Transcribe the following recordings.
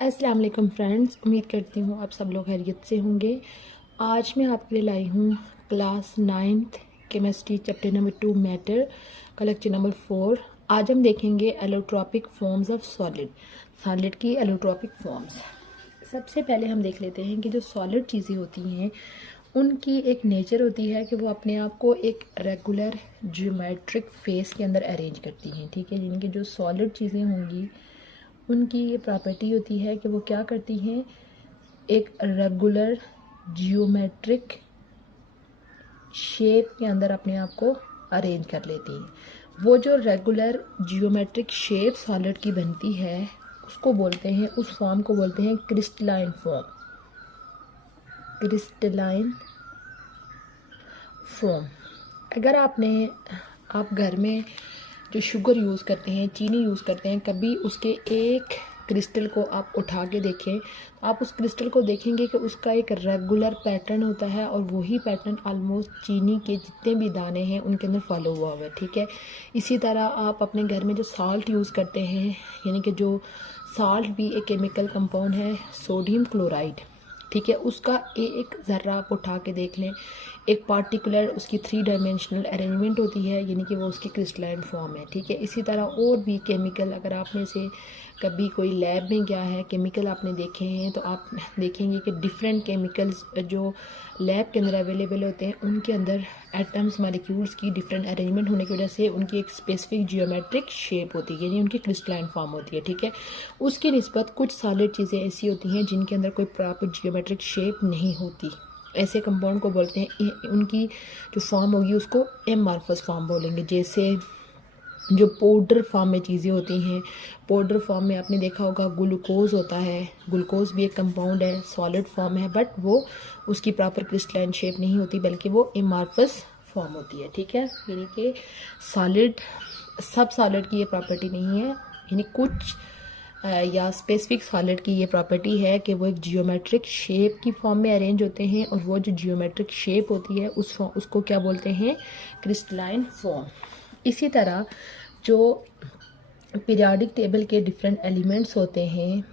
अस्सलाम वालेकुम फ्रेंड्स, उम्मीद करती हूँ आप सब लोग खैरियत से होंगे। आज मैं आपके लिए लाई हूँ class 9th chemistry chapter number 2 matter का लेक्चर नंबर 4। आज हम देखेंगे एलोट्रॉपिक फॉर्म्स ऑफ सॉलिड की एलोट्रॉपिक फॉर्म्स। सबसे पहले हम देख लेते हैं कि जो सॉलिड चीज़ें होती हैं उनकी एक नेचर होती है कि वो अपने आप को एक रेगुलर ज्योमेट्रिक फेस के अंदर अरेंज करती हैं। ठीक है, यानी कि जो सॉलिड चीज़ें होंगी उनकी ये प्रॉपर्टी होती है कि वो क्या करती हैं, एक रेगुलर जियोमेट्रिक शेप के अंदर अपने आप को अरेंज कर लेती हैं। वो जो रेगुलर जियोमेट्रिक शेप सॉलिड की बनती है उसको बोलते हैं, उस फॉर्म को बोलते हैं क्रिस्टलाइन फॉर्म। Crystalline form. अगर आप घर में जो शुगर यूज़ करते हैं, चीनी यूज़ करते हैं, कभी उसके एक क्रिस्टल को आप उठा के देखें तो आप उस क्रिस्टल को देखेंगे कि उसका एक रेगुलर पैटर्न होता है और वही पैटर्न ऑलमोस्ट चीनी के जितने भी दाने हैं उनके अंदर फॉलो हुआ हुआ है। ठीक है, इसी तरह आप अपने घर में जो साल्ट यूज़ करते हैं, यानी कि जो साल्ट भी एक केमिकल कंपाउंड है, सोडियम क्लोराइड। ठीक है, उसका एक ज़र्रा आप उठा के देख लें, एक पार्टिकुलर उसकी 3 डायमेंशनल अरेंजमेंट होती है, यानी कि वो उसकी क्रिस्टलाइन फॉर्म है। ठीक है, इसी तरह और भी केमिकल, अगर आप में से कभी कोई लैब में गया है, केमिकल आपने देखे हैं तो आप देखेंगे कि डिफरेंट केमिकल्स जो लैब के अंदर अवेलेबल होते हैं उनके अंदर एटम्स मॉलिक्यूल्स की डिफरेंट अरेंजमेंट होने की वजह से उनकी एक स्पेसिफिक जियोमेट्रिक शेप होती है, यानी उनकी क्रिस्टलाइन फॉर्म होती है। ठीक है, उसकी निस्बत कुछ सॉलिड चीज़ें ऐसी होती हैं जिनके अंदर कोई प्रॉपर जियोमेट्रिक शेप नहीं होती। ऐसे कंपाउंड को बोलते हैं, उनकी जो फॉर्म होगी उसको एमॉर्फस फॉर्म बोलेंगे। जैसे जो पाउडर फॉर्म में चीज़ें होती हैं, पाउडर फॉर्म में आपने देखा होगा ग्लूकोज होता है। ग्लूकोज भी एक कंपाउंड है, सॉलिड फॉर्म है, बट वो उसकी प्रॉपर क्रिस्टलाइन शेप नहीं होती बल्कि वो एमॉर्फस फॉर्म होती है। ठीक है, यानी कि सॉलिड, सब सॉलिड की ये प्रॉपर्टी नहीं है, यानी कुछ या स्पेसिफिक सॉलिड की ये प्रॉपर्टी है कि वो एक जियोमेट्रिक शेप की फॉर्म में अरेंज होते हैं और वो जो जियोमेट्रिक शेप होती है उसको क्या बोलते हैं, क्रिस्टलाइन फॉर्म। इसी तरह जो पीरियोडिक टेबल के डिफरेंट एलिमेंट्स होते हैं,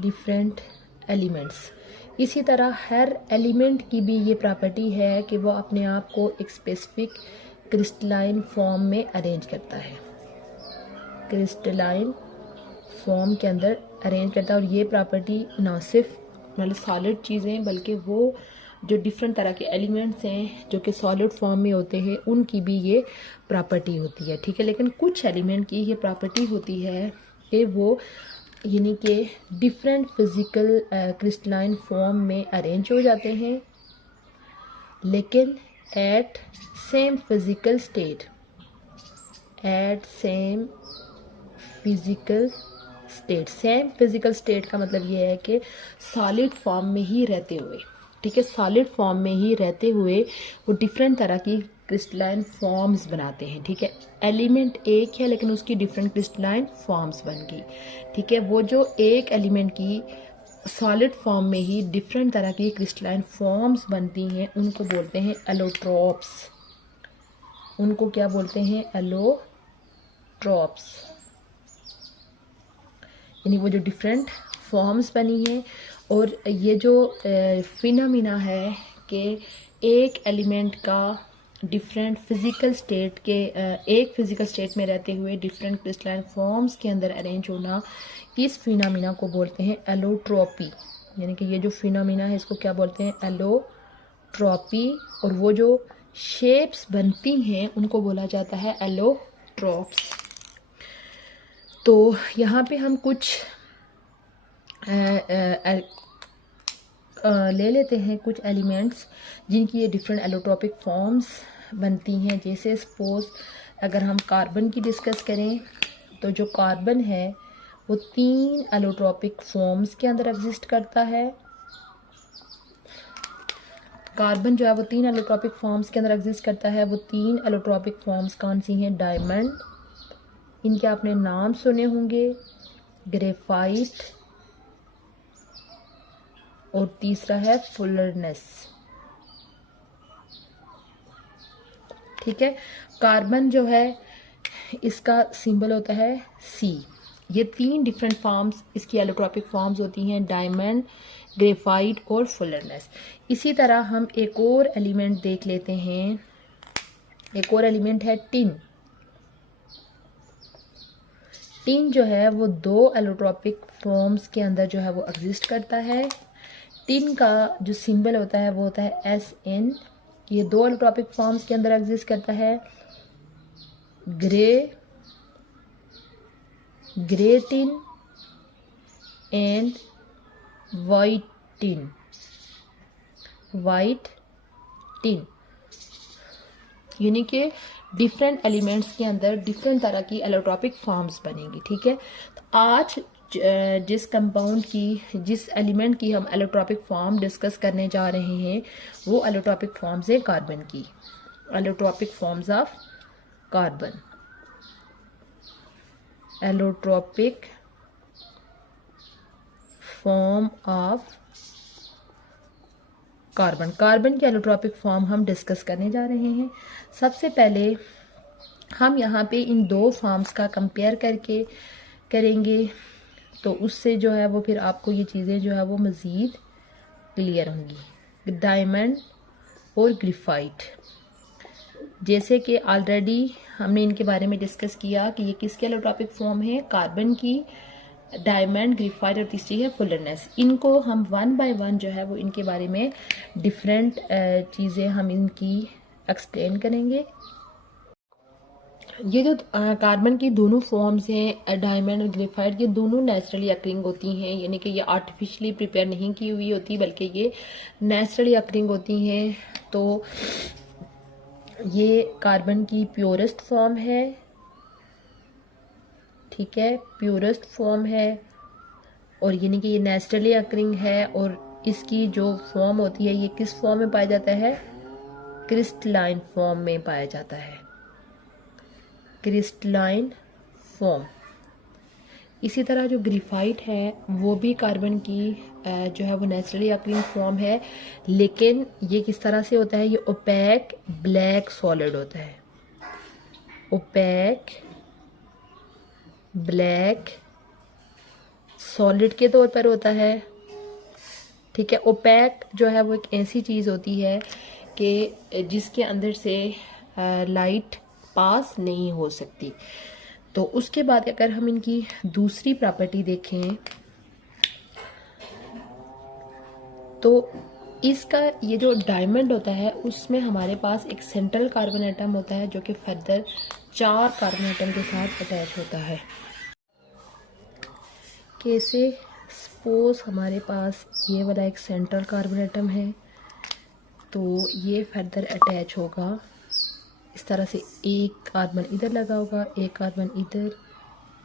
डिफरेंट एलिमेंट्स, इसी तरह हर एलिमेंट की भी ये प्रॉपर्टी है कि वो अपने आप को एक स्पेसिफिक क्रिस्टलाइन फॉर्म में अरेंज करता है, क्रिस्टलाइन फॉर्म के अंदर अरेंज करता है। और ये प्रॉपर्टी ना सिर्फ मतलब सॉलिड चीज़ें बल्कि वो जो डिफरेंट तरह के एलिमेंट्स हैं जो कि सॉलिड फॉर्म में होते हैं उनकी भी ये प्रॉपर्टी होती है। ठीक है, लेकिन कुछ एलिमेंट की ये प्रॉपर्टी होती है कि वो यानी कि डिफरेंट फिजिकल क्रिस्टलाइन फॉर्म में अरेंज हो जाते हैं, लेकिन at same physical state, at same physical state. Same physical state का मतलब ये है कि सॉलिड फॉर्म में ही रहते हुए, ठीक है, सॉलिड फॉर्म में ही रहते हुए वो डिफरेंट तरह की क्रिस्टलाइन फॉर्म्स बनाते हैं। ठीक है, एलिमेंट एक है लेकिन उसकी डिफरेंट क्रिस्टलाइन फॉर्म्स बन गई। ठीक है, वो जो एक एलिमेंट की सॉलिड फॉर्म में ही डिफरेंट तरह की क्रिस्टलाइन फॉर्म्स बनती हैं उनको बोलते हैं एलोट्रॉप्स। उनको क्या बोलते हैं, एलोट्रॉप्स, यानी वो जो डिफरेंट फॉर्म्स बनी हैं। और ये जो फिनोमिना है कि एक एलिमेंट का डिफरेंट फिजिकल स्टेट के एक फिजिकल स्टेट में रहते हुए डिफरेंट क्रिस्टलाइन फॉर्म्स के अंदर अरेंज होना, इस फिनोमिना को बोलते हैं एलोट्रॉपी। यानी कि ये जो फिनोमिना है इसको क्या बोलते हैं, एलोट्रॉपी। और वो जो शेप्स बनती हैं उनको बोला जाता है एलोट्रॉप्स। तो यहाँ पे हम कुछ ले लेते हैं कुछ एलिमेंट्स जिनकी ये डिफरेंट एलोट्रॉपिक फॉर्म्स बनती हैं। जैसे सपोज अगर हम कार्बन की डिस्कस करें तो जो कार्बन है वो 3 एलोट्रॉपिक फॉर्म्स के अंदर एग्जिस्ट करता है। कार्बन जो है वो 3 एलोट्रॉपिक फॉर्म्स के अंदर एग्जिस्ट करता है। वो 3 एलोट्रॉपिक फॉर्म्स कौन सी हैं, डायमंड, इनके आपने नाम सुने होंगे, ग्रेफाइट, और तीसरा है फुलरनेस। ठीक है, कार्बन जो है इसका सिंबल होता है C, ये 3 डिफरेंट फॉर्म्स इसकी एलोट्रॉपिक फॉर्म्स होती हैं, डायमंड, ग्रेफाइट और फुलरनेस। इसी तरह हम एक और एलिमेंट देख लेते हैं। एक और एलिमेंट है टिन। टिन जो है वो 2 एलोट्रॉपिक फॉर्म्स के अंदर जो है वो एग्जिस्ट करता है। टिन का जो सिंबल होता है वो होता है SN। ये 2 एलोट्रॉपिक फॉर्म्स के अंदर एग्जिस्ट करता है, grey tin and white tin. यानी कि डिफरेंट एलिमेंट्स के अंदर डिफरेंट तरह की एलोट्रॉपिक फॉर्म्स बनेंगी। ठीक है, तो आज जिस कंपाउंड की, जिस एलिमेंट की हम एलोट्रॉपिक फॉर्म डिस्कस करने जा रहे हैं वो एलोट्रॉपिक फॉर्म्स है कार्बन की। Allotropic forms of carbon, allotropic form of carbon. Carbon की एलोट्रॉपिक फॉर्म हम डिस्कस करने जा रहे हैं। सबसे पहले हम यहाँ पे इन 2 फॉर्म्स का कंपेयर करके करेंगे, तो उससे जो है वो फिर आपको ये चीज़ें जो है वो मज़ीद क्लियर होंगी। डायमंड और ग्रेफाइट, जैसे कि ऑलरेडी हमने इनके बारे में डिस्कस किया कि ये किसके एलोट्रॉपिक फॉर्म है, कार्बन की, डायमंड, ग्रेफाइट और तीसरी है फुलरनेस। इनको हम 1 बाय 1 जो है वो इनके बारे में डिफरेंट चीज़ें हम इनकी एक्सप्लेन करेंगे। ये जो कार्बन की दोनों फॉर्म्स हैं, डायमंड और ग्रेफाइट, ये दोनों नेचुरली अकरिंग होती हैं, यानी कि ये आर्टिफिशियली प्रिपेयर नहीं की हुई होती बल्कि ये नेचुरली अकरिंग होती हैं। तो ये कार्बन की प्योरेस्ट फॉर्म है। ठीक है, प्योरेस्ट फॉर्म है और यानी कि ये नेचुरली अकरिंग है। और इसकी जो फॉर्म होती है ये किस फॉर्म में पाया जाता है, क्रिस्टलाइन फॉर्म में पाया जाता है, क्रिस्टलाइन फॉर्म। इसी तरह जो ग्रेफाइट है वो भी कार्बन की जो है वो नेचुरली अकरिंग फॉर्म है, लेकिन ये किस तरह से होता है, ये ओपैक ब्लैक सॉलिड होता है, ओपैक ब्लैक सॉलिड के तौर पर होता है। ठीक है, ओपैक जो है वो एक ऐसी चीज़ होती है कि जिसके अंदर से लाइट पास नहीं हो सकती। तो उसके बाद अगर हम इनकी दूसरी प्रॉपर्टी देखें तो इसका ये जो डायमंड होता है उसमें हमारे पास एक सेंट्रल कार्बन एटम होता है जो कि फर्दर 4 कार्बन एटम के साथ अटैच होता है। कैसे, सपोज हमारे पास ये वाला एक सेंट्रल कार्बन एटम है, तो ये फर्दर अटैच होगा इस तरह से, एक कार्बन इधर लगा होगा, एक कार्बन इधर,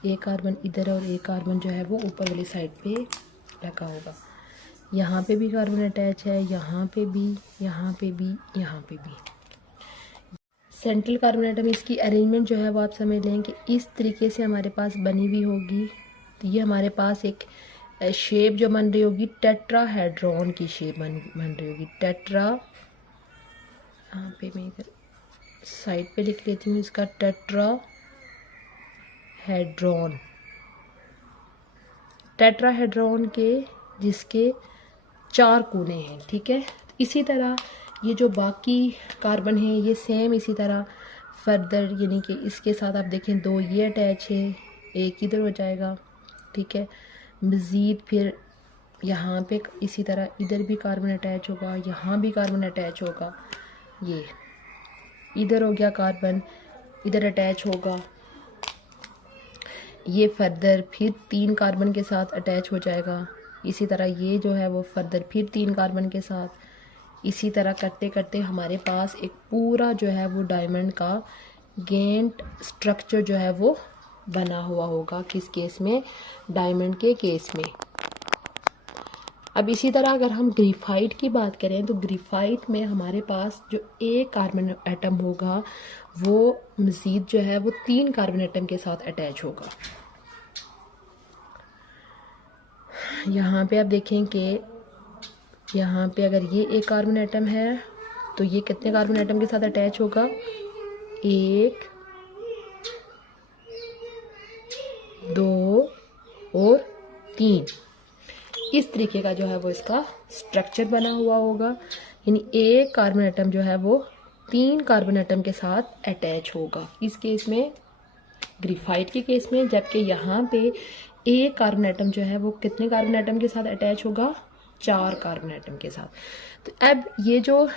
एक कार्बन इधर और एक कार्बन जो है वो ऊपर वाली साइड पे लगा होगा। यहाँ पे भी कार्बन अटैच है, यहाँ पे भी, यहाँ पे भी, यहाँ पे भी। सेंट्रल कार्बन एटम, इसकी अरेंजमेंट जो है वो आप समझ लें कि इस तरीके से हमारे पास बनी हुई होगी। तो ये हमारे पास एक शेप जो बन रही होगी टेट्राहेड्रॉन की शेप बन रही होगी। टेट्रा, यहाँ पे मैं इधर साइड पे लिख लेती हूँ इसका, टेट्राहेड्रॉन, टेट्राहेड्रॉन के जिसके 4 कोने हैं। ठीक है, इसी तरह ये जो बाकी कार्बन है ये सेम इसी तरह फर्दर, यानी कि इसके साथ आप देखें 2 ये अटैच है, एक इधर हो जाएगा। ठीक है, मज़ीद फिर यहाँ पे इसी तरह इधर भी कार्बन अटैच होगा, यहाँ भी कार्बन अटैच होगा, ये इधर हो गया कार्बन, इधर अटैच होगा, ये फर्दर फिर 3 कार्बन के साथ अटैच हो जाएगा। इसी तरह ये जो है वो फर्दर फिर 3 कार्बन के साथ, इसी तरह करते करते हमारे पास एक पूरा जो है वो डायमंड का गेंट स्ट्रक्चर जो है वो बना हुआ होगा। किस केस में, डायमंड के केस में। अब इसी तरह अगर हम ग्रेफाइट की बात करें तो ग्रेफाइट में हमारे पास जो एक कार्बन एटम होगा वो मज़ीद जो है वो 3 कार्बन एटम के साथ अटैच होगा। यहाँ पे आप देखें कि यहाँ पे अगर ये एक कार्बन एटम है तो ये कितने कार्बन एटम के साथ अटैच होगा, 1 2 और 3। इस तरीके का जो है वो इसका स्ट्रक्चर बना हुआ होगा, यानी एक कार्बन एटम जो है वो 3 कार्बन एटम के साथ अटैच होगा इस केस में, ग्रेफाइट के केस में। जबकि यहाँ पे एक कार्बन एटम जो है वो कितने कार्बन एटम के साथ अटैच होगा, 4 कार्बन एटम के साथ। तो अब ये जो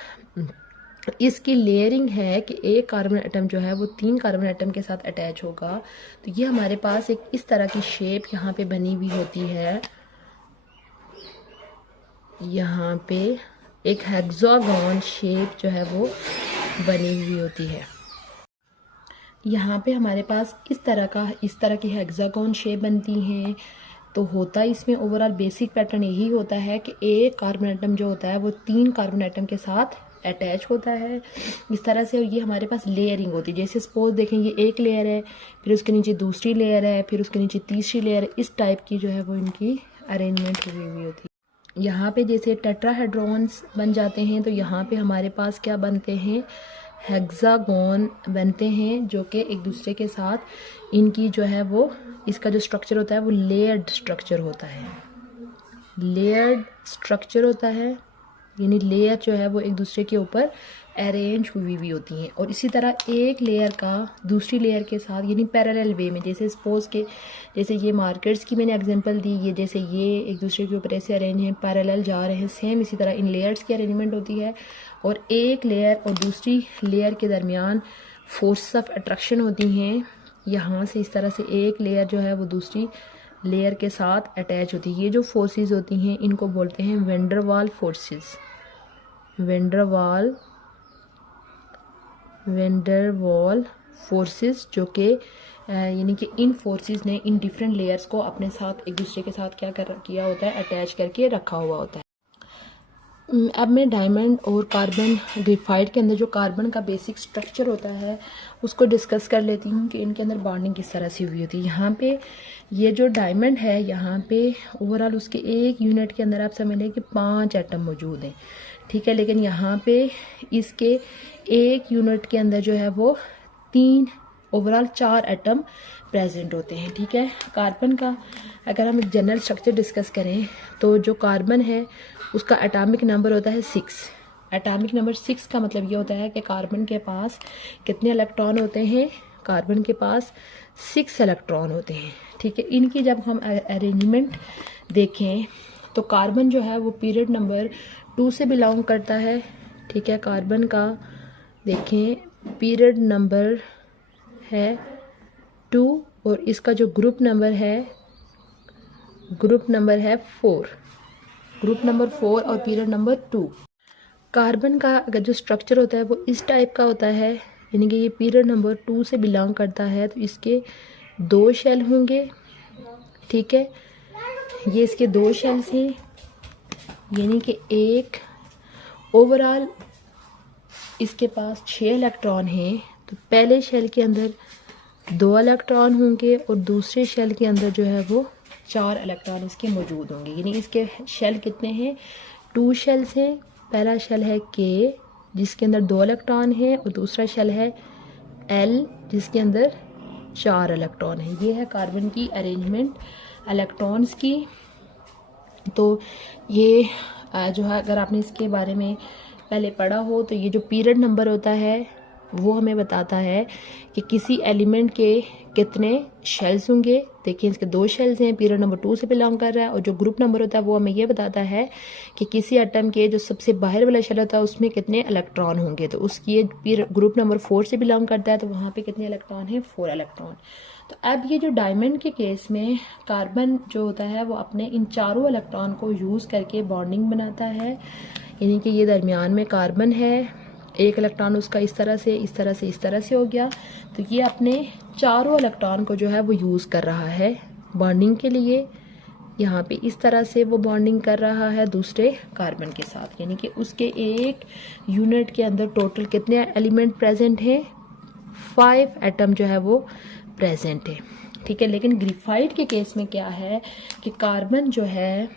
इसकी लेयरिंग है कि एक कार्बन एटम जो है वो 3 कार्बन एटम के साथ अटैच होगा, तो ये हमारे पास एक इस तरह की शेप यहाँ पे बनी हुई होती है। यहाँ पे एक हेक्सागोन शेप जो है वो बनी हुई होती है। यहाँ पे हमारे पास इस तरह की हेक्सागोन शेप बनती हैं। तो होता इसमें ओवरऑल बेसिक पैटर्न यही होता है कि एक कार्बन एटम जो होता है वो 3 कार्बन एटम के साथ अटैच होता है इस तरह से। ये हमारे पास लेयरिंग होती है, जैसे सपोज देखें ये एक लेयर है, फिर उसके नीचे दूसरी लेयर है, फिर उसके नीचे तीसरी लेयर है। इस टाइप की जो है वो इनकी अरेंजमेंट हुई हुई होती है। यहाँ पे जैसे टेट्राहेड्रॉन्स बन जाते हैं, तो यहाँ पे हमारे पास क्या बनते हैं, हेक्सागोन बनते हैं, जो कि एक दूसरे के साथ इनकी जो है वो इसका जो स्ट्रक्चर होता है वो लेयर्ड स्ट्रक्चर होता है। लेयर्ड स्ट्रक्चर होता है, यानी लेयर जो है वो एक दूसरे के ऊपर अरेंज हुई हुई होती हैं। और इसी तरह एक लेयर का दूसरी लेयर के साथ यानी पैरेलल वे में, जैसे सपोज के जैसे ये मार्कर्स की मैंने एग्जांपल दी, ये जैसे ये एक दूसरे के ऊपर ऐसे अरेंज हैं, पैरेलल जा रहे हैं, सेम इसी तरह इन लेयर्स की अरेंजमेंट होती है। और एक लेयर और दूसरी लेयर के दरमियान फोर्स ऑफ अट्रैक्शन होती हैं। यहाँ से इस तरह से एक लेयर जो है वो दूसरी लेयर के साथ अटैच होती है। ये जो फोर्सेस होती हैं इनको बोलते हैं वेंडरवाल फोर्सेस। वेंडरवाल फोर्सेस जो कि यानी कि इन फोर्सेस ने इन डिफरेंट लेयर्स को अपने साथ एक दूसरे के साथ किया होता है, अटैच करके रखा हुआ होता है। अब मैं डायमंड और कार्बन ग्रेफाइट के अंदर जो कार्बन का बेसिक स्ट्रक्चर होता है उसको डिस्कस कर लेती हूँ कि इनके अंदर बॉन्डिंग किस तरह से हुई होती है। यहाँ पे ये जो डायमंड है, यहाँ पे ओवरऑल उसके एक यूनिट के अंदर आप समझ लें कि 5 एटम मौजूद हैं, ठीक है। लेकिन यहाँ पे इसके एक यूनिट के अंदर जो है वो 3 ओवरऑल 4 एटम प्रेजेंट होते हैं, ठीक है। कार्बन का अगर हम जनरल स्ट्रक्चर डिस्कस करें तो जो कार्बन है उसका एटॉमिक नंबर होता है 6। एटॉमिक नंबर 6 का मतलब ये होता है कि कार्बन के पास कितने इलेक्ट्रॉन होते हैं, कार्बन के पास 6 इलेक्ट्रॉन होते हैं, ठीक है। इनकी जब हम अरेंजमेंट देखें तो कार्बन जो है वो पीरियड नंबर 2 से बिलोंग करता है, ठीक है। कार्बन का देखें पीरियड नंबर है 2 और इसका जो ग्रुप नंबर है 4, ग्रुप नंबर 4 और पीरियड नंबर 2। कार्बन का अगर जो स्ट्रक्चर होता है वो इस टाइप का होता है, यानी कि ये पीरियड नंबर 2 से बिलोंग करता है, तो इसके 2 शेल होंगे, ठीक है। ये इसके 2 शेल्स हैं, यानी कि एक ओवरऑल इसके पास 6 इलेक्ट्रॉन हैं। तो पहले शेल के अंदर 2 इलेक्ट्रॉन होंगे और दूसरे शेल के अंदर जो है वो 4 इलेक्ट्रॉन इसके मौजूद होंगे। यानी इसके शेल कितने हैं, 2 शेल्स हैं। पहला शेल है के जिसके अंदर 2 इलेक्ट्रॉन हैं और दूसरा शेल है एल जिसके अंदर 4 इलेक्ट्रॉन हैं। ये है कार्बन की अरेंजमेंट इलेक्ट्रॉन्स की। तो ये जो है अगर आपने इसके बारे में पहले पढ़ा हो तो ये जो पीरियड नंबर होता है वो हमें बताता है कि किसी एलिमेंट के कितने शेल्स होंगे। देखिए इसके 2 शेल्स हैं, पीरियड नंबर 2 से बिलोंग कर रहा है। और जो ग्रुप नंबर होता है वो हमें ये बताता है कि किसी एटम के जो सबसे बाहर वाला शेल होता है उसमें कितने इलेक्ट्रॉन होंगे। तो उसकी ये ग्रुप नंबर 4 से बिलोंग करता है, तो वहाँ पे कितने इलेक्ट्रॉन हैं, 4 इलेक्ट्रॉन। तो अब ये जो डायमंड के केस में कार्बन जो होता है वो अपने इन 4 इलेक्ट्रॉन को यूज़ करके बॉन्डिंग बनाता है, यानी कि ये दरमियान में कार्बन है, एक इलेक्ट्रॉन उसका इस तरह से हो गया। तो ये अपने 4 इलेक्ट्रॉन को जो है वो यूज़ कर रहा है बॉन्डिंग के लिए। यहाँ पे इस तरह से वो बॉन्डिंग कर रहा है दूसरे कार्बन के साथ, यानी कि उसके एक यूनिट के अंदर टोटल कितने एलिमेंट प्रेजेंट हैं, 5 एटम जो है वो प्रेजेंट है, ठीक है। लेकिन ग्रेफाइट के केस में क्या है कि कार्बन जो है,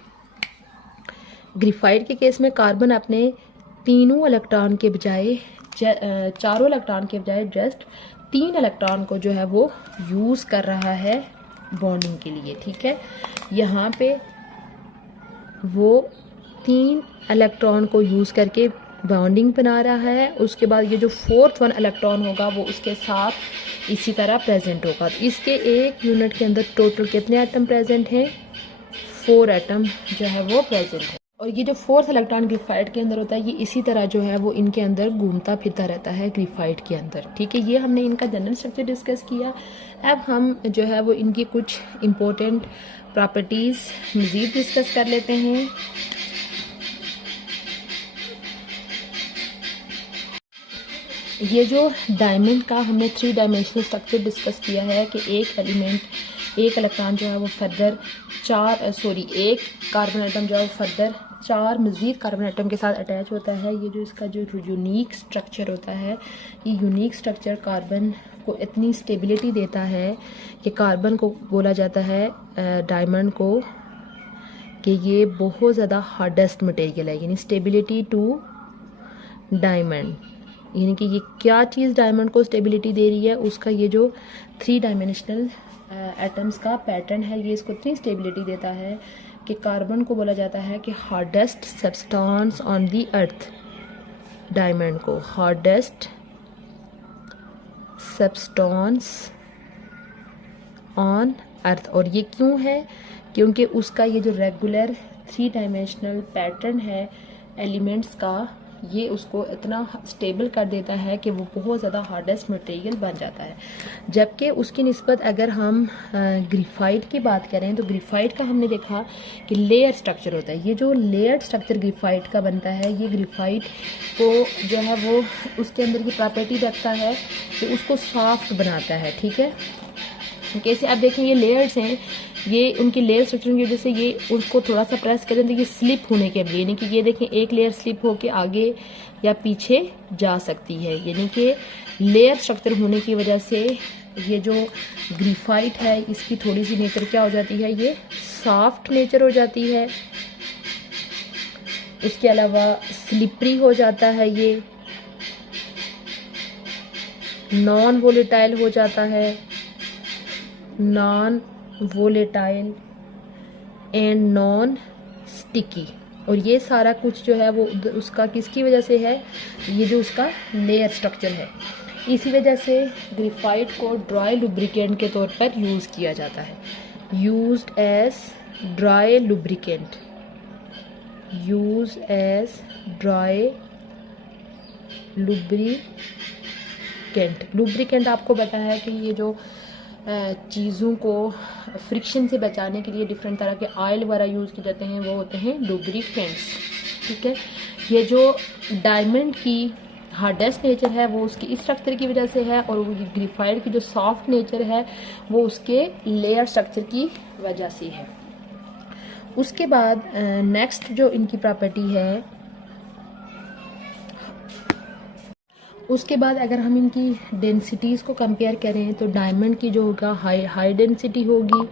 ग्रेफाइट के केस में कार्बन अपने 4 इलेक्ट्रॉन के बजाय जस्ट 3 इलेक्ट्रॉन को जो है वो यूज़ कर रहा है बॉन्डिंग के लिए, ठीक है। यहाँ पे वो 3 इलेक्ट्रॉन को यूज़ करके बॉन्डिंग बना रहा है। उसके बाद ये जो 4th 1 इलेक्ट्रॉन होगा वो उसके साथ इसी तरह प्रेजेंट होगा। तो इसके एक यूनिट के अंदर टोटल कितने एटम प्रेजेंट हैं? 4 एटम जो है वो प्रेजेंट है। और ये जो 4th इलेक्ट्रॉन ग्रेफाइट के अंदर होता है, ये इसी तरह जो है वो इनके अंदर घूमता फिरता रहता है ग्रेफाइट के अंदर, ठीक है। ये हमने इनका जनरल स्ट्रक्चर डिस्कस किया। अब हम जो है वो इनकी कुछ इम्पोर्टेंट प्रॉपर्टीज़ मज़ीद डिस्कस कर लेते हैं। ये जो डायमंड का हमने 3 डायमेंशनल स्ट्रक्चर डिस्कस किया है कि एक इलेक्ट्रॉन जो है वो फर्दर एक कार्बन एटम जो है वो फर्दर 4 मज़ीद कार्बन एटम के साथ अटैच होता है। ये जो इसका जो यूनिक स्ट्रक्चर होता है, ये यूनिक स्ट्रक्चर कार्बन को इतनी स्टेबिलिटी देता है कि कार्बन को बोला जाता है डायमंड को कि ये बहुत ज़्यादा हार्डेस्ट मटेरियल है, यानी स्टेबिलिटी टू डायमंड, यानी कि ये क्या चीज़ डायमंड को स्टेबिलिटी दे रही है, उसका ये जो 3 डायमेंशनल एटम्स का पैटर्न है, ये इसको इतनी स्टेबिलिटी देता है कि कार्बन को बोला जाता है कि hardest substance on the earth. Diamond को हार्डेस्ट सब्सटेंस ऑन अर्थ। और ये क्यों है? क्योंकि उसका ये जो रेगुलर 3 डायमेंशनल पैटर्न है एलिमेंट्स का, ये उसको इतना स्टेबल कर देता है कि वो बहुत ज़्यादा हार्डेस्ट मटेरियल बन जाता है। जबकि उसकी निस्बत अगर हम ग्रेफाइट की बात करें तो ग्रेफाइट का हमने देखा कि लेयर स्ट्रक्चर होता है। ये जो लेयर स्ट्रक्चर ग्रेफाइट का बनता है, ये ग्रेफाइट को जो है वो उसके अंदर की प्रॉपर्टी रखता है कि उसको सॉफ्ट बनाता है, ठीक है। कैसे? आप देखें ये लेयर्स हैं, ये उनकी लेयर स्ट्रक्चर की वजह से ये उसको थोड़ा सा प्रेस करें तो ये स्लिप होने के लिए, यानी कि ये देखें एक लेयर स्लिप होके आगे या पीछे जा सकती है, यानी कि लेयर स्ट्रक्चर होने की वजह से ये जो ग्रेफाइट है इसकी थोड़ी सी नेचर क्या हो जाती है, ये सॉफ्ट नेचर हो जाती है। उसके अलावा स्लिपरी हो जाता है, ये नॉन वोलेटाइल हो जाता है, non volatile and non sticky. और ये सारा कुछ जो है वो उसका किसकी वजह से है? ये जो उसका लेयर स्ट्रक्चर है। इसी वजह से ग्रेफाइट को ड्राई लुब्रिकेंट के तौर पर यूज़ किया जाता है, used as dry lubricant, use as dry lubricant आपको पता है कि ये जो चीज़ों को फ्रिक्शन से बचाने के लिए डिफरेंट तरह के ऑयल वगैरह यूज़ किए जाते हैं, वो होते हैं लुब्रिकेंट्स, ठीक है। ये जो डायमंड की हार्डेस्ट नेचर है वो उसकी इस स्ट्रक्चर की वजह से है, और वो ग्रेफाइट की जो सॉफ्ट नेचर है वो उसके लेयर स्ट्रक्चर की वजह से है। उसके बाद नेक्स्ट जो इनकी प्रॉपर्टी है, उसके बाद अगर हम इनकी डेंसिटीज़ को कंपेयर करें तो डायमंड की जो होगा हाई डेंसिटी होगी।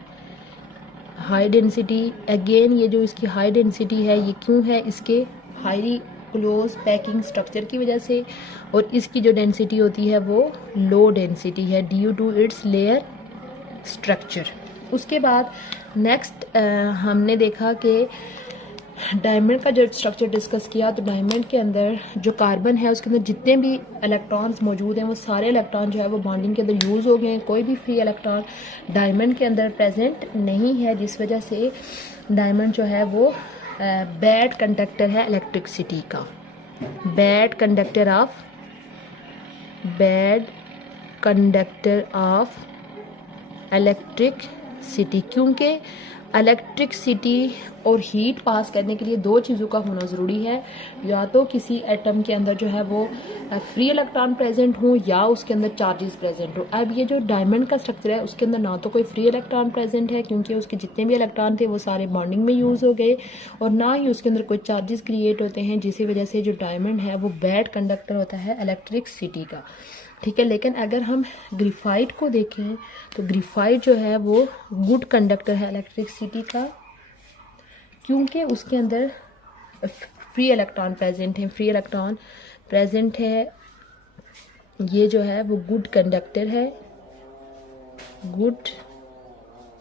हाई डेंसिटी अगेन, ये जो इसकी हाई डेंसिटी है ये क्यों है? इसके हाईली क्लोज पैकिंग स्ट्रक्चर की वजह से। और इसकी जो डेंसिटी होती है वो लो डेंसिटी है due to its layer structure. उसके बाद नेक्स्ट हमने देखा कि डायमंड का जो स्ट्रक्चर डिस्कस किया, तो डायमंड के अंदर जो कार्बन है उसके अंदर जितने भी इलेक्ट्रॉन्स मौजूद हैं वो सारे इलेक्ट्रॉन जो है वो बॉन्डिंग के अंदर यूज़ हो गए हैं। कोई भी फ्री इलेक्ट्रॉन डायमंड के अंदर प्रेजेंट नहीं है, जिस वजह से डायमंड जो है वो बैड कंडक्टर है इलेक्ट्रिसिटी का, बैड कंडक्टर ऑफ इलेक्ट्रिसिटी। क्योंकि इलेक्ट्रिसिटी और हीट पास करने के लिए 2 चीज़ों का होना ज़रूरी है, या तो किसी एटम के अंदर जो है वो फ्री इलेक्ट्रॉन प्रेजेंट हो या उसके अंदर चार्जेस प्रेजेंट हो। अब ये जो डायमंड का स्ट्रक्चर है उसके अंदर ना तो कोई फ्री इलेक्ट्रॉन प्रेजेंट है क्योंकि उसके जितने भी इलेक्ट्रॉन थे वो सारे बॉन्डिंग में यूज़ हो गए, और ना ही उसके अंदर कोई चार्जेस क्रिएट होते हैं, जिसकी वजह से जो डायमंड है वो बैड कंडक्टर होता है इलेक्ट्रिसिटी का, ठीक है। लेकिन अगर हम ग्रेफाइट को देखें तो ग्रेफाइट जो है वो गुड कंडक्टर है इलेक्ट्रिसिटी का, क्योंकि उसके अंदर फ्री इलेक्ट्रॉन प्रेजेंट है। ये जो है वो गुड कंडक्टर है, गुड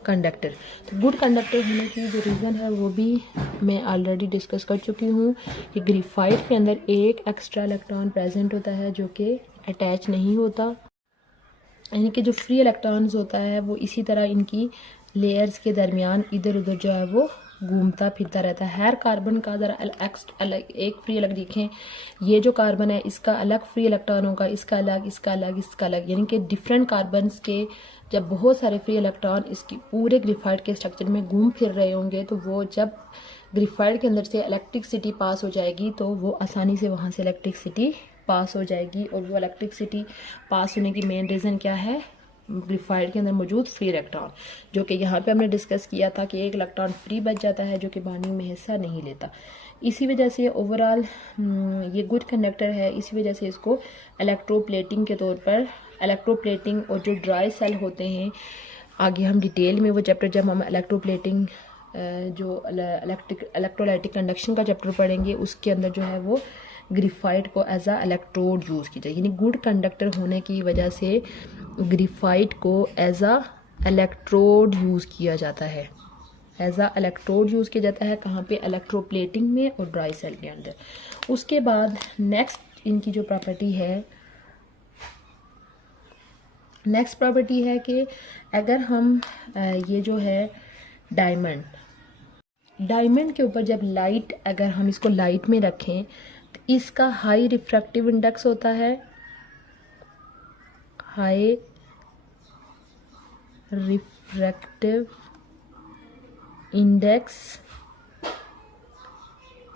कंडक्टर। तो गुड कंडक्टर होने की जो रीज़न है वो भी मैं ऑलरेडी डिस्कस कर चुकी हूँ कि ग्रेफाइट के अंदर एक एक्स्ट्रा इलेक्ट्रॉन प्रेजेंट होता है जो कि अटैच नहीं होता, यानी कि जो फ्री इलेक्ट्रॉन्स होता है वो इसी तरह इनकी लेयर्स के दरमियान इधर उधर जो है वो घूमता फिरता रहता है। हर कार्बन का ज़रा अलग एक फ्री अलग देखें, ये जो कार्बन है इसका अलग फ्री इलेक्ट्रॉन होगा, इसका अलग, इसका अलग, इसका अलग, यानी कि डिफरेंट कार्बन्स के जब बहुत सारे फ्री इलेक्ट्रॉन इसकी पूरे ग्रेफाइट के स्ट्रक्चर में घूम फिर रहे होंगे तो वो जब ग्रेफाइट के अंदर से इलेक्ट्रिसिटी पास हो जाएगी तो वो आसानी से वहाँ से इलेक्ट्रिसिटी पास हो जाएगी। और वो इलेक्ट्रिसिटी पास होने की मेन रीज़न क्या है, ग्रेफाइट के अंदर मौजूद फ्री इलेक्ट्रॉन, जो कि यहाँ पे हमने डिस्कस किया था कि एक इलेक्ट्रॉन फ्री बच जाता है जो कि बाइंडिंग में हिस्सा नहीं लेता। इसी वजह से ओवरऑल ये गुड कंडक्टर है। इसी वजह से इसको इलेक्ट्रोप्लेटिंग के तौर पर, इलेक्ट्रोप्लेटिंग और जो ड्राई सेल होते हैं, आगे हम डिटेल में वो चैप्टर जब हम इलेक्ट्रोप्लेटिंग जो इलेक्ट्रोलाइटिक कंडक्शन का चैप्टर पढ़ेंगे उसके अंदर जो है वो ग्रेफाइट को एज अ इलेक्ट्रोड यूज़ की जाए। यानी गुड कंडक्टर होने की वजह से ग्रेफाइट को एज अ इलेक्ट्रोड यूज़ किया जाता है, एज अ इलेक्ट्रोड यूज़ किया जाता है। कहाँ पे, इलेक्ट्रोप्लेटिंग में और ड्राई सेल के अंदर। उसके बाद नेक्स्ट इनकी जो प्रॉपर्टी है, नेक्स्ट प्रॉपर्टी है कि अगर हम ये जो है डायमंड के ऊपर जब लाइट, अगर हम इसको लाइट में रखें तो इसका हाई रिफ्रैक्टिव इंडेक्स होता है, high refractive index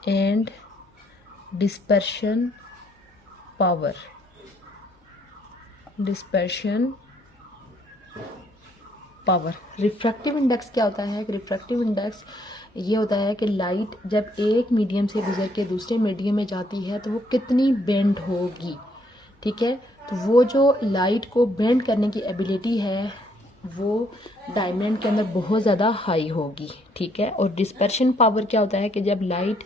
and dispersion power. Refractive index क्या होता है? रिफ्रैक्टिव इंडेक्स ये होता है कि लाइट जब एक मीडियम से गुजर के दूसरे मीडियम में जाती है तो वो कितनी बेंड होगी, ठीक है। तो वो जो लाइट को बेंड करने की एबिलिटी है वो डायमंड के अंदर बहुत ज़्यादा हाई होगी, ठीक है। और डिस्पर्शन पावर क्या होता है कि जब लाइट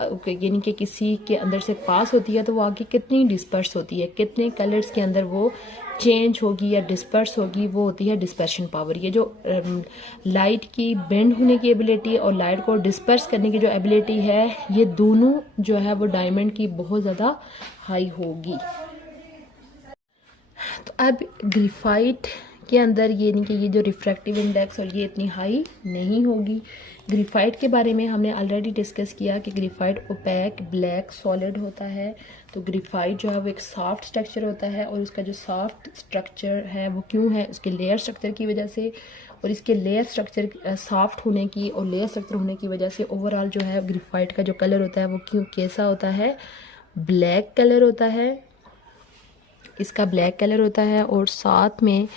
यानी कि किसी के अंदर से पास होती है तो वो आगे कितनी डिस्पर्स होती है, कितने कलर्स के अंदर वो चेंज होगी या डिस्पर्स होगी, वो होती है डिस्पर्शन पावर। ये जो लाइट की बेंड होने की एबिलिटी और लाइट को डिस्पर्स करने की जो एबिलिटी है, ये दोनों जो है वो डायमंड की बहुत ज़्यादा हाई होगी। तो अब ग्रेफाइट के अंदर ये नहीं कि ये जो रिफ्रैक्टिव इंडेक्स और ये इतनी हाई नहीं होगी। ग्रेफाइट के बारे में हमने ऑलरेडी डिस्कस किया कि ग्रेफाइट ओपैक ब्लैक सॉलिड होता है। तो ग्रेफाइट जो है वो एक सॉफ्ट स्ट्रक्चर होता है और उसका जो सॉफ्ट स्ट्रक्चर है वो क्यों है, उसके लेयर स्ट्रक्चर की वजह से। और इसके लेयर स्ट्रक्चर सॉफ्ट होने की और लेयर स्ट्रक्चर होने की वजह से ओवरऑल जो है ग्रेफाइट का जो कलर होता है वो क्यों कैसा होता है, ब्लैक कलर होता है, इसका ब्लैक कलर होता है। और साथ में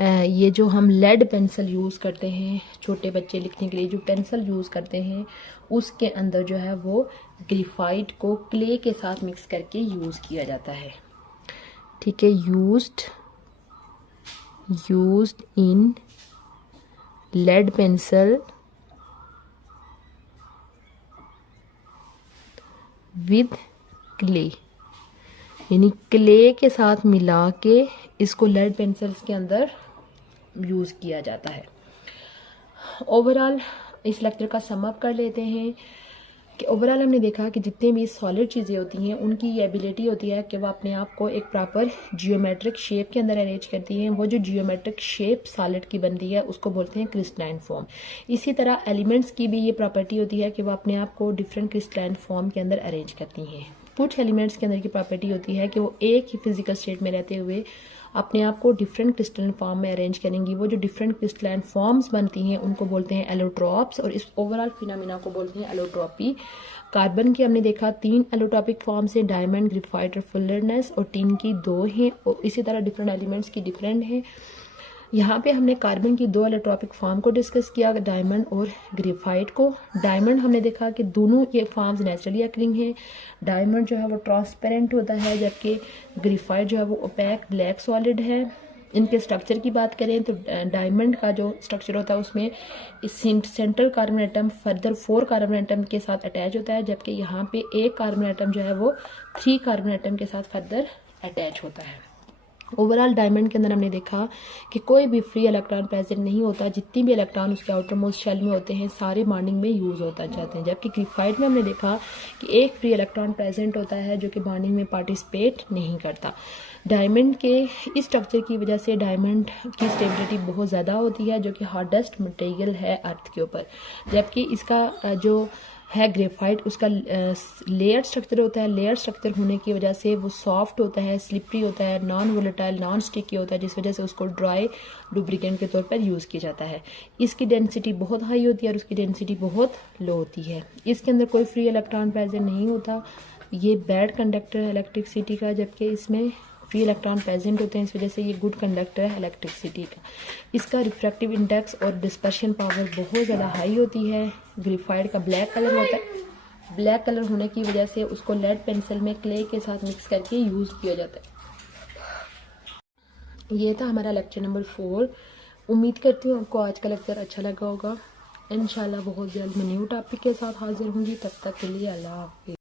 ये जो हम लेड पेंसिल यूज़ करते हैं, छोटे बच्चे लिखने के लिए जो पेंसिल यूज़ करते हैं, उसके अंदर जो है वो ग्रेफाइट को क्ले के साथ मिक्स करके यूज़ किया जाता है, ठीक है। Used in lead pencil with clay, यानी क्ले के साथ मिला के इसको लेड पेंसिल्स के अंदर यूज़ किया जाता है। ओवरऑल इस लेक्चर का सम अप कर लेते हैं कि ओवरऑल हमने देखा कि जितने भी सॉलिड चीज़ें होती हैं उनकी ये एबिलिटी होती है कि वो अपने आप को एक प्रॉपर जियोमेट्रिक शेप के अंदर अरेंज करती हैं। वो जो जियोमेट्रिक शेप सॉलिड की बनती है उसको बोलते हैं क्रिस्टलाइन फॉर्म। इसी तरह एलिमेंट्स की भी ये प्रॉपर्टी होती है कि वो अपने आप को डिफरेंट क्रिस्टलाइन फॉर्म के अंदर अरेंज करती हैं। कुछ एलिमेंट्स के अंदर की प्रॉपर्टी होती है कि वो एक ही फिजिकल स्टेट में रहते हुए अपने आप को डिफरेंट क्रिस्टलाइन फॉर्म में अरेंज करेंगी। वो जो डिफरेंट क्रिस्टलाइन फॉर्म्स बनती हैं उनको बोलते हैं एलोट्रॉप्स और इस ओवरऑल फिनोमेना को बोलते हैं एलोट्रॉपी। कार्बन के हमने देखा 3 एलोट्रॉपिक फॉर्म्स हैं, डायमंड, ग्रेफाइट और फुलरनेस, और टिन की 2 हैं। और इसी तरह डिफरेंट एलिमेंट्स की डिफरेंट हैं। यहाँ पे हमने कार्बन की 2 एलोट्रॉपिक फॉर्म को डिस्कस किया, डायमंड और ग्रेफाइट को। डायमंड हमने देखा कि दोनों ये फॉर्म्स नेचुरली अकरिंग हैं। डायमंड जो है वो ट्रांसपेरेंट होता है जबकि ग्रेफाइट जो है वो ओपैक ब्लैक सॉलिड है। इनके स्ट्रक्चर की बात करें तो डायमंड का जो स्ट्रक्चर होता है उसमें central carbon atom further 4 carbon atom के साथ अटैच होता है, जबकि यहाँ पे एक कार्बन एटम जो है वो 3 कार्बन एटम के साथ फर्दर अटैच होता है। ओवरऑल डायमंड के अंदर हमने देखा कि कोई भी फ्री इलेक्ट्रॉन प्रेजेंट नहीं होता, जितनी भी इलेक्ट्रॉन उसके आउटर मोस्ट शेल में होते हैं सारे बॉन्डिंग में यूज़ होता जाते हैं। जबकि ग्रेफाइट में हमने देखा कि एक फ्री इलेक्ट्रॉन प्रेजेंट होता है जो कि बॉन्डिंग में पार्टिसिपेट नहीं करता। डायमंड के इस स्ट्रक्चर की वजह से डायमंड की स्टेबिलिटी बहुत ज़्यादा होती है, जो कि हार्डेस्ट मटेरियल है अर्थ के ऊपर। जबकि इसका जो है ग्रेफाइट, उसका लेयर स्ट्रक्चर होता है। लेयर स्ट्रक्चर होने की वजह से वो सॉफ्ट होता है, स्लिपरी होता है, नॉन वोलेटाइल, नॉन स्टिकी होता है, जिस वजह से उसको ड्राई लुब्रिकेंट के तौर पर यूज़ किया जाता है। इसकी डेंसिटी बहुत हाई होती है और उसकी डेंसिटी बहुत लो होती है। इसके अंदर कोई फ्री इलेक्ट्रॉन प्रेजेंट नहीं होता। ये बैड कंडक्टर है इलेक्ट्रिसिटी का, जबकि इसमें फ्री इलेक्ट्रॉन प्रेजेंट होते हैं, इस वजह से ये गुड कंडक्टर है इलेक्ट्रिसिटी का। इसका रिफ्रैक्टिव इंडेक्स और डिस्पर्शन पावर बहुत ज़्यादा हाई होती है। ग्रेफाइट का ब्लैक कलर होता है, ब्लैक कलर होने की वजह से उसको लेड पेंसिल में क्ले के साथ मिक्स करके यूज़ किया जाता है। ये था हमारा लेक्चर नंबर 4। उम्मीद करती हूँ आपको आज का लेक्चर अच्छा लगा होगा। इंशाल्लाह बहुत जल्द मैं न्यू टॉपिक के साथ हाजिर होंगी। तब तक के लिए अल्लाह हाफिज़।